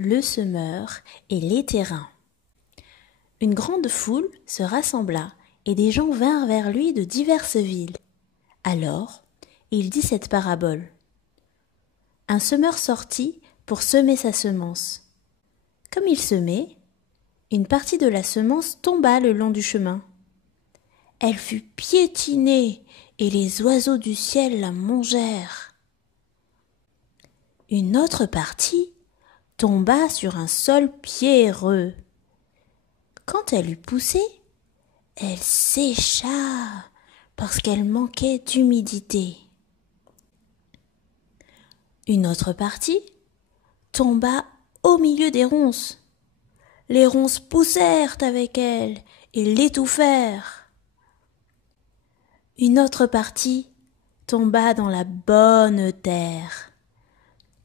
le semeur et les terrains. Une grande foule se rassembla et des gens vinrent vers lui de diverses villes. Alors, il dit cette parabole. Un semeur sortit pour semer sa semence. Comme il semait, une partie de la semence tomba le long du chemin. Elle fut piétinée et les oiseaux du ciel la mangèrent. Une autre partie tomba sur un sol pierreux. Quand elle eut poussé, elle sécha parce qu'elle manquait d'humidité. Une autre partie tomba au milieu des ronces. Les ronces poussèrent avec elle et l'étouffèrent. Une autre partie tomba dans la bonne terre.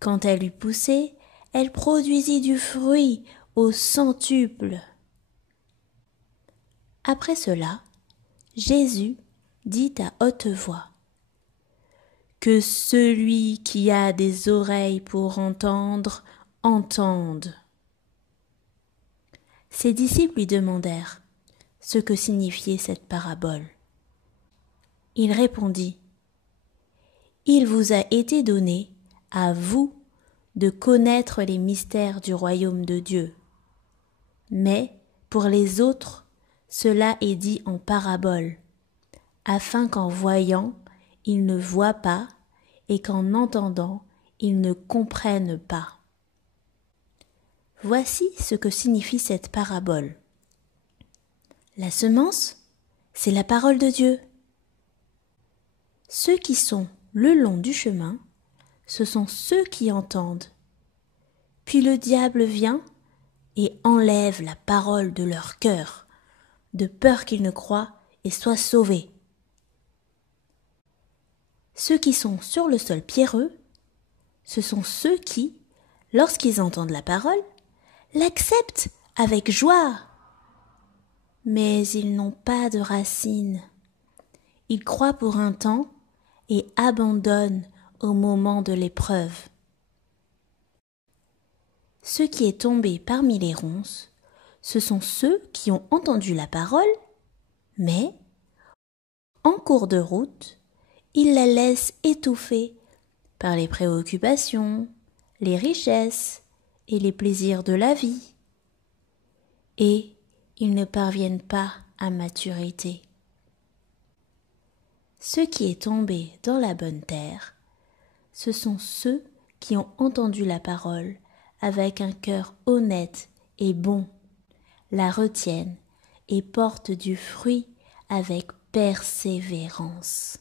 Quand elle eut poussé, elle produisit du fruit au centuple. Après cela, Jésus dit à haute voix : « Que celui qui a des oreilles pour entendre, entende. » Ses disciples lui demandèrent ce que signifiait cette parabole. Il répondit : « Il vous a été donné, à vous, de connaître les mystères du royaume de Dieu. Mais, pour les autres, cela est dit en parabole, afin qu'en voyant, ils ne voient pas, et qu'en entendant, ils ne comprennent pas. » Voici ce que signifie cette parabole. La semence, c'est la parole de Dieu. Ceux qui sont le long du chemin, ce sont ceux qui entendent. Puis le diable vient et enlève la parole de leur cœur, de peur qu'ils ne croient et soient sauvés. Ceux qui sont sur le sol pierreux, ce sont ceux qui, lorsqu'ils entendent la parole, l'acceptent avec joie. Mais ils n'ont pas de racines. Ils croient pour un temps et abandonnent au moment de l'épreuve. Ce qui est tombé parmi les ronces, ce sont ceux qui ont entendu la parole, mais, en cours de route, ils la laissent étouffer par les préoccupations, les richesses et les plaisirs de la vie. Et ils ne parviennent pas à maturité. Ce qui est tombé dans la bonne terre, ce sont ceux qui ont entendu la parole avec un cœur honnête et bon, la retiennent et portent du fruit avec persévérance.